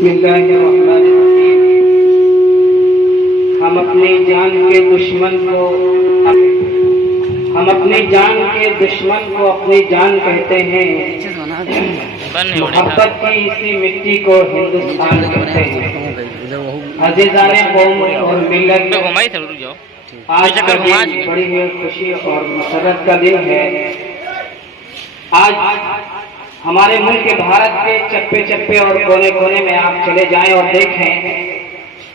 बिस्मिल्लाहिर्रहमानिर्रहीम। हम अपनी जान के दुश्मन को अपनी जान कहते हैं। मोहब्बत की इसी मिट्टी को हिंदुस्तान कहते हैं। अजीजाने कौम और मिल्लत, आज का दिन बड़ी ही खुशी और मसरत का दिन है। आज हमारे मुल्क के भारत के चप्पे चप्पे और कोने कोने में आप चले जाएं और देखें,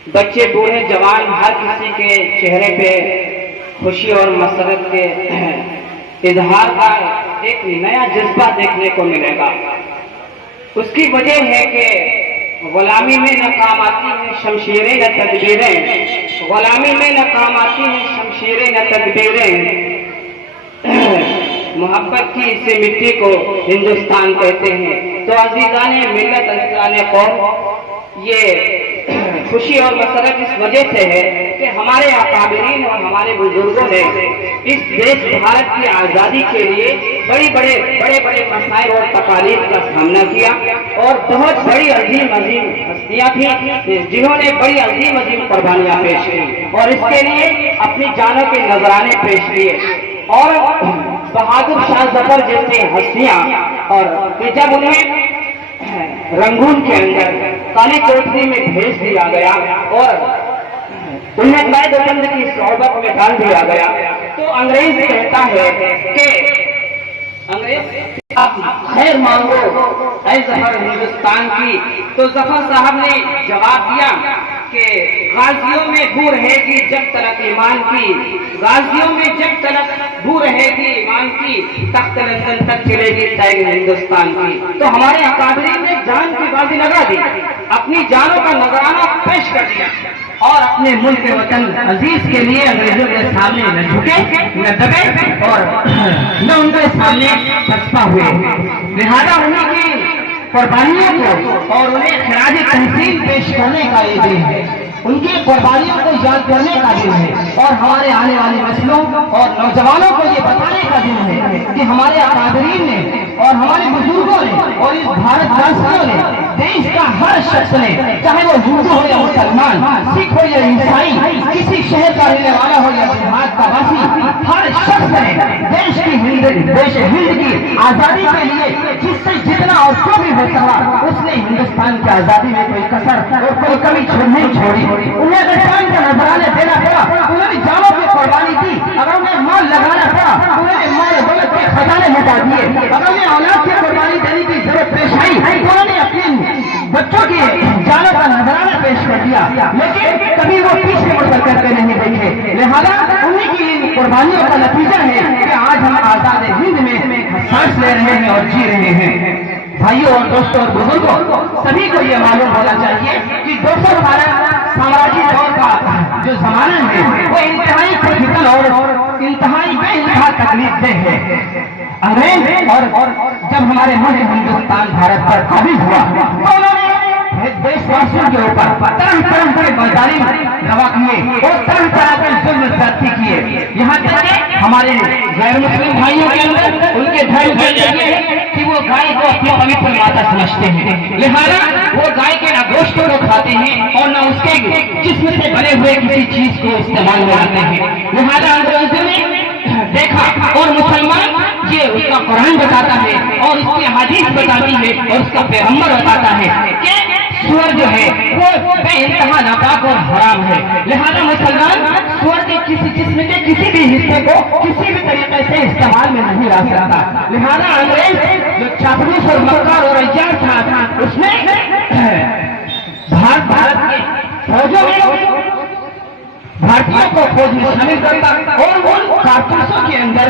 बच्चे बूढ़े जवान हर किसी के चेहरे पे खुशी और मसरत के इजहार का एक नया जज्बा देखने को मिलेगा। उसकी वजह है कि गुलामी में न काम आती हैं शमशीरें न तदबीरें, गुलामी में न काम आती हैं शमशीरें न तदबीरें। मोहब्बत की इसी मिट्टी को हिंदुस्तान कहते हैं। तो अजीजाने मिल्लत, अजीजाने कौम, ये खुशी और मसरत इस वजह से है कि हमारे अकाबरीन और हमारे बुजुर्गों ने इस देश भारत की आज़ादी के लिए बड़े बड़े मसाइल और तकालीफ का सामना किया और बहुत बड़ी अजीम हस्तियां थी जिन्होंने बड़ी अजीम कुर्बानियां पेश की और इसके लिए अपनी जानों के नजराने पेश किए। और बहादुर शाह जफर जैसे हस्तियां, और कि जब उन्हें रंगून के अंदर काली कोठरी में भेज दिया गया और उन्हें कैदबंद की सोबत में डाल दिया गया, तो अंग्रेज कहता है कि अंग्रेज आप खैर मांगो ऐ जफर हिंदुस्तान की। तो जफर साहब ने जवाब दिया कि गाजियों में बू रहेगी जब तलक ईमान की, गाजियों में जब तलक बू रहेगी ईमान की, तख्त लंदन तक चलेगी तैग हिंदुस्तान की। तो हमारे अकाबरीन ने जान की बाजी लगा दी, अपनी जानों का नजराना पेश कर दिया और अपने मुल्क के वतन अजीज के लिए अंग्रेजों के सामने न झुके न दबे और न उनके सामने सस्ता हुए। लिहाजा उन्हीं की कुर्बानियों को और उन्हें खराज तहसीन पेश करने का ये दिन है, उनकी कुर्बानियों को याद करने का दिन है और हमारे आने वाली नस्लों और नौजवानों को ये बताने का दिन है कि हमारे अकाबरीन ने और हमारे बुजुर्गों ने और इस भारतवासियों ने, देश का हर शख्स ने, चाहे वो हिंदू हो या मुसलमान, सिख हो या ईसाई, किसी शहर का रहने वाला हो या देहात का वासी, हर शख्स ने देश हिंद की आजादी के लिए जिससे जितना और जो भी हो सका उसने हिंदुस्तान की आजादी में कोई कसर और कोई कमी नहीं छोड़ी। उन्हें अगर जान का नजराने देना पड़ा, उन्होंने जानों की कुर्बानी की, अगर उन्हें माल लगाना पड़ा उन्होंने माल दौलत के खजाने मिटा दिए, अगर उन्हें औलाद की कुर्बानी देने की जरूरत पेश आई तो उन्होंने अपने बच्चों की जानों का नजराना पेश कर दिया, लेकिन कभी वो पीछे मुड़कर करके नहीं देखे। लिहाजा उन्हीं की इन कुर्बानियों का नतीजा है कि आज हम आजाद हिंद में सांस ले रहे हैं और जी रहे हैं। भाइयों और दोस्तों और बुजुर्गों, सभी को ये मालूम होना चाहिए कि 212 साम्राज्य दौर का जो जमाना है वो इंतहाई फितन और इंतहाई बेइंतहा तकलीफ दे है। अंग्रेज और जब हमारे मुल्क हिंदुस्तान भारत पर काबिज हुआ तो उन्होंने देशवासियों के ऊपर तरह के बलदारी रवा किए और तरह के जुल्म ज्यादती किए। यहाँ तक कि हमारे गैर मुस्लिम भाइयों के अंदर उनके धर्म के लिए कि वो गाय को अपनी पवित्र माता समझते हैं, लिहाजा वो गाय के न गोश्त को खाते हैं और न उसके जिस्म से बने हुए किसी चीज को इस्तेमाल में लाते हैं। लिहाजा अंग्रेजों ने देखा और मुसलमान ये उसका कुरान बताता है और उसकी हदीस बताती है और उसका पैगंबर बताता है कि सूअर जो है वो बेइंतहा नापाक और हराम है। लिहाजा मुसलमान सूअर के किसी जिस्म के किसी भी हिस्से को किसी भी तरीके से इस्तेमाल में नहीं ला सकता। लिहाजा अंग्रेज जो चापलूस और मक्कार और अय्यार था उसने भारत के फौजों में भारतीयों को फौज में शामिल करता और उन कारतूसों के अंदर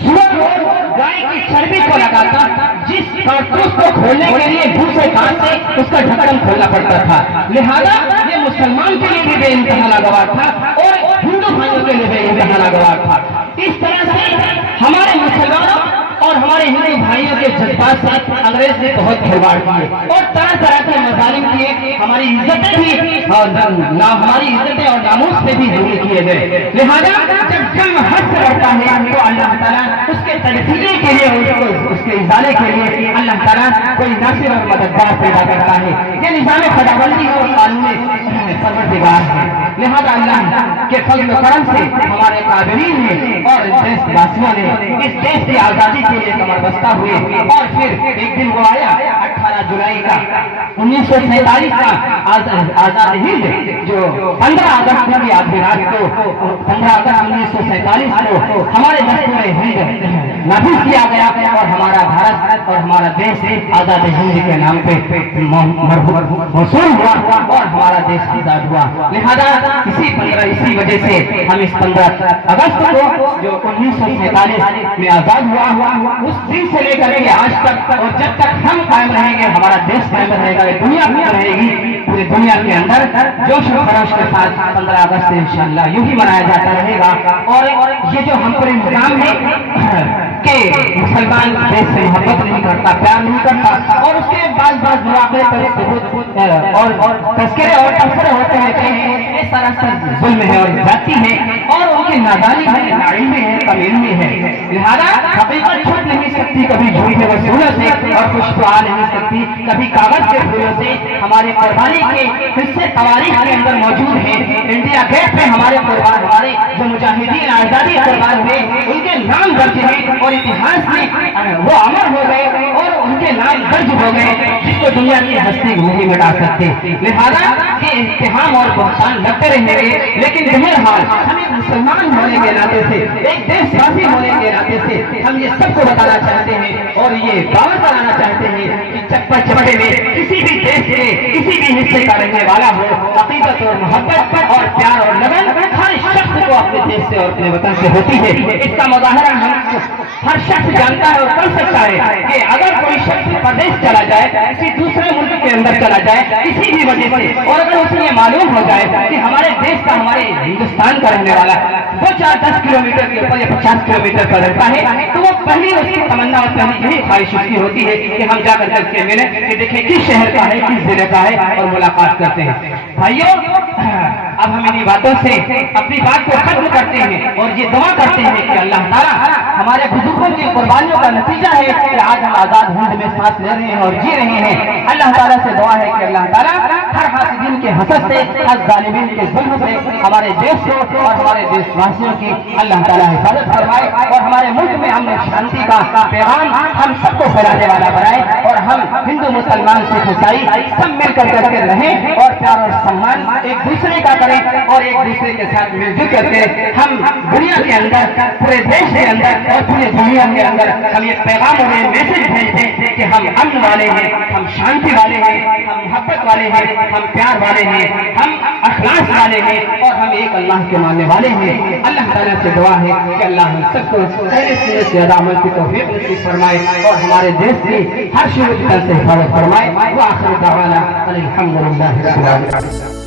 सूअर और गाय की चर्बी को लगाता, जिस कारतूस को खोलने के लिए दूसरे कान से उसका ढक्कन खोलना पड़ता था। लिहाजा ये मुसलमान के लिए भी बेइंतहा नागवार था और हिंदू भाइयों के लिए बेइंतहा नागवार था। इस तरह से हमारे मुसलमानों اور ہمارے ہندو بھائیوں کے جذبات سے انگریز نے بہت کھلواڑ کیے اور طرح طرح کے مظالم کیے، ہماری عزتیں بھی اور ہماری عزتیں اور ناموس سے بھی ضرور کیے گئے۔ لہذا جب جنگ حق سے لڑتا ہے تو اللہ تعالیٰ اس کے تجزیے کے لیے، اس کے ازالے کے لیے اللہ تعالیٰ کوئی ناصر اور مددگار پیدا کرتا ہے۔ یہ نظام خداوندی اور قانون پروردگار ہے۔ لہذا اللہ کے فضل و کرم سے ہمارے قابلین نے اور دیش واسیوں نے اس دیش کی آزادی کے لیے کمر بستہ ہوئے، اور پھر ایک دن وہ آیا 18 جولائی کا 1947 کا آزاد ہند، جو 15 اگست کی آخری رات کو 15 اگست 1947 کو ہمارے دستور ہند نافذ کیا گیا اور ہمارا بھارت اور ہمارا دیش آزاد ہند کے نام پہ موصول ہوا اور ہمارا دیش آزاد ہوا۔ لہذا اسی وجہ سے ہم اس 15 اگست کو جو 1947 میں آزاد ہوا، اس دن سے لے کر کے آج تک، اور جب تک ہم قائم رہیں گے، ہمارا دیش قائم رہے گا، دنیا قائم رہے گی، پوری دنیا کے اندر جوش و خروش کے ساتھ 15 اگست انشاءاللہ یوں ہی منایا جاتا رہے گا۔ اور یہ جو ہم پر انتظام ہے کہ مسلمان دیش سے محبت نہیں کرتا، پیار نہیں کرتا، اور اس کے بعض مواقع پر اور تذکرے اور تبصرے ہوتے رہتے ہیں، یہ سراسر ظلم ہے اور ذاتی ہے، اور ان کی نادانی ہے، ناعلمی ہے، کم علمی ہے۔ لہذا حقیقت چھپ نہیں سکتی کبھی جھوٹ وسولوں سے، اور کچھ تو آ نہیں سکتی کبھی کاغذ کے پھولوں سے۔ ہماری قربانی کے حصے تواریخ کے اندر موجود ہیں۔ انڈیا گیٹ پہ ہمارے قربان، ہمارے جو مجاہدین آزادی قربان ہوئے، ان کے نام درج ہیں اور اتہاس میں وہ امر ہو گئے اور ان کے نام درج ہو گئے، جس کو دنیا کی ہستی نہیں مٹا سکتے۔ لہذا یہ اتہام اور بہتان لگتے رہیں گے، لیکن بہرحال ہمیں مسلمان ہونے کے ناطے سے، ایک دیش واسی ہونے کے ناطے سے ہم یہ سب کو بتانا چاہتے ہیں اور یہ باور کرانا چاہتے ہیں کہ چپا چپڑے میں کسی بھی دیش کے کسی بھی حصے کا رہنے والا ہو، عقیدت اور محبت اور پیار اور لگن ہر شخص کو اپنے دیش سے اور اپنے وطن سے ہوتی ہے۔ اس کا مظاہرہ ہر شخص جانتا ہے اور کر سکتا ہے کہ اگر کوئی شخص پردیش چلا جائے، کسی دوسرے ملک کے اندر چلا جائے کسی بھی وجہ سے، اور اگر اسے یہ معلوم ہو جائے کہ ہمارے دیش کا، ہمارے ہندوستان کا رہنے والا وہ 4-10 کلومیٹر کے اوپر یا 50 کلومیٹر پر رہتا ہے، تو وہ پہلی اس کی تمنا اور پہلی یہی خواہش اس کی ہوتی ہے کہ ہم جا کر کے ملیں، کہ دیکھیں کس شہر کا ہے، کس ضلع کا ہے، اور ملاقات کرتے ہیں۔ بھائیوں، اب ہم انہی باتوں سے اپنی بات کو ختم کرتے ہیں اور یہ دعا کرتے ہیں کہ اللہ تعالیٰ ہمارے بزرگوں کی قربانیوں کا نتیجہ ہے کہ آج ہم آزاد ہند میں سانس لے رہے ہیں اور جی رہے ہیں۔ اللہ تعالیٰ سے دعا ہے کہ اللہ تعالیٰ ہر حاسدین کے حسد سے، ہر ظالمین کے ظلم سے ہمارے دیش کو اور ہمارے دیش واسیوں کی اللہ تعالیٰ حفاظت فرمائے، اور ہمارے ملک میں امن و شانتی کا پیغام ہم سب کو پھیلانے والا بنائے، اور ہم ہندو مسلمان سکھ عیسائی سب مل کر کے رہیں اور پیار اور سمان ایک دوسرے کا کریں، اور ایک دوسرے کے ساتھ مل جل کر کے ہم دنیا کے اندر، پورے دیش کے اندر اور پوری دنیا کے اندر ہم یہ پیغام اور یہ میسج بھیجتے ہیں کہ ہم امن والے ہیں، ہم شانتی والے ہیں، ہم محبت والے ہیں، ہم پیار والے ہیں، ہم اخلاص والے ہیں، اور ہم ایک اللہ کے ماننے والے ہیں۔ اللہ تعالیٰ سے دعا ہے کہ اللہ ہم سب کو پہلے سے زیادہ عمل کی توفیق نصیب فرمائے اور ہمارے دیش کی ہر شعبے سے حفاظت فرمائے۔ وآخر دعوانا الحمدللہ رب العالمین۔